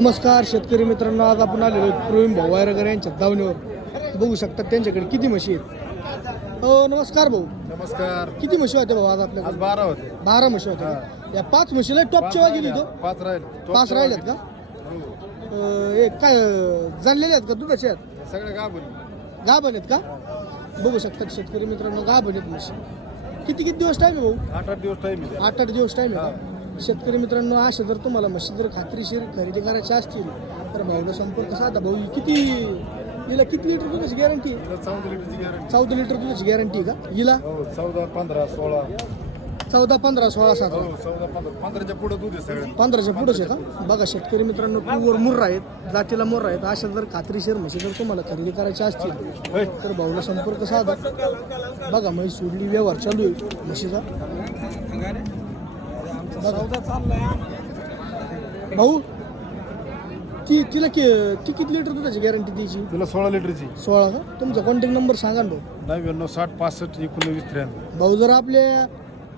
नमस्कार शेतकरी मित्रांनो, आज आपण आलेलो प्रवीण भाऊ वायरगर यांच्या दावणीवर बघू शकता त्यांच्याकडे किती म्हशी आहेत. नमस्कार भाऊ. नमस्कार. किती म्हशी होते भाऊ आज आपल्याकडे? आज 12 होते. 12 म्हशी होते का? या 5 म्हशीला टॉपची वागिली तो 5 राहिले. 5 राहिल्यात का? काय जाणलेले आहेत का दुधाचे आहेत? सगळे गाभण. गाभण आहेत का? बघू शकता शेतकरी मित्रांनो, गाभण आहेत म्हशी. किती दिवस टाइम आहे भाऊ? 8 दिवस टाइम आहे. 8 दिवस टाइम आहे का? शेतकरी मित्रांनो, अशा जर तुम्हाला म्हशी जर खात्रीशीर खरेदी करायची असतील तर भाऊला संपर्क साधा. भाऊ हिला किती लिटर दुधाची गॅरंटी? 14 लिटरची गॅरंटी. 14 लिटर दुधाची गॅरंटी का हिला? हो 14 15 16. 14 15 16 7. हो 14 15 15च्या पुढे दूध आहे सगळं. 15च्या पुढेच आहे का? बघा शेतकरी मित्रांनो, प्युअर मुर्रा आहेत, जातीला मुर्रा आहेत. अशा जर खात्रीशीर म्हशी जर तुम्हाला खरेदी करायची असतील तर भाऊला संपर्क साधा. बघा म्हैस सोडली, व्यवहार चालू आहे म्हशीचा. भाऊ तिला ती किती लिटर दुधाची गॅरंटी द्यायची? तुला 16 लिटरची. 16 का? तुमचा कॉन्टॅक्ट नंबर सांगा ना भाऊ. 99 60 65 19 93. भाऊ जर आपल्या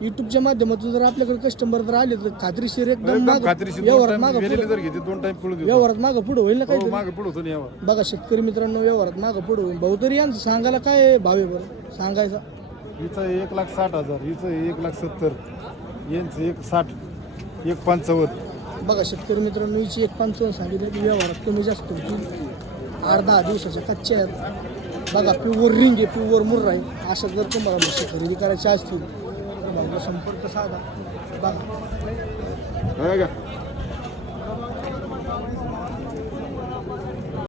युट्यूबच्या माध्यमातून जर आपल्याकडे कस्टमर जर आले तर खात्रीशीर एकदम खात्रीशीर व्यवहारात मागं वेलेले पुढं जर घेते 2 टाइम पुढे देतो. व्यवहारात मागं पुढं होईल ना हो काही? मागे पुढे होतो यावर. बघा शेतकरी मित्रांनो, व्यवहारात मागं पुढं होईल. भाऊ तरी यांचं सांगायला काय भाव आहे बरं सांगायचा? हिचं 1,60,000, हिचं 1,70,000, यांचं 1,60,000, 1,55,000. बघा शेतकरी मित्रांनो, हिची 1,55,000 सांगितलं की व्यवहारात कमी जास्त होतील. 8-10 दिवसाच्या कच्च्या आहेत. बघा प्युअर रिंग आहे, प्युअर मुर्रा आहे. अशा जर तुम्हाला म्हशी खरेदी करायची असतील तर भाऊला संपर्क साधा. बघा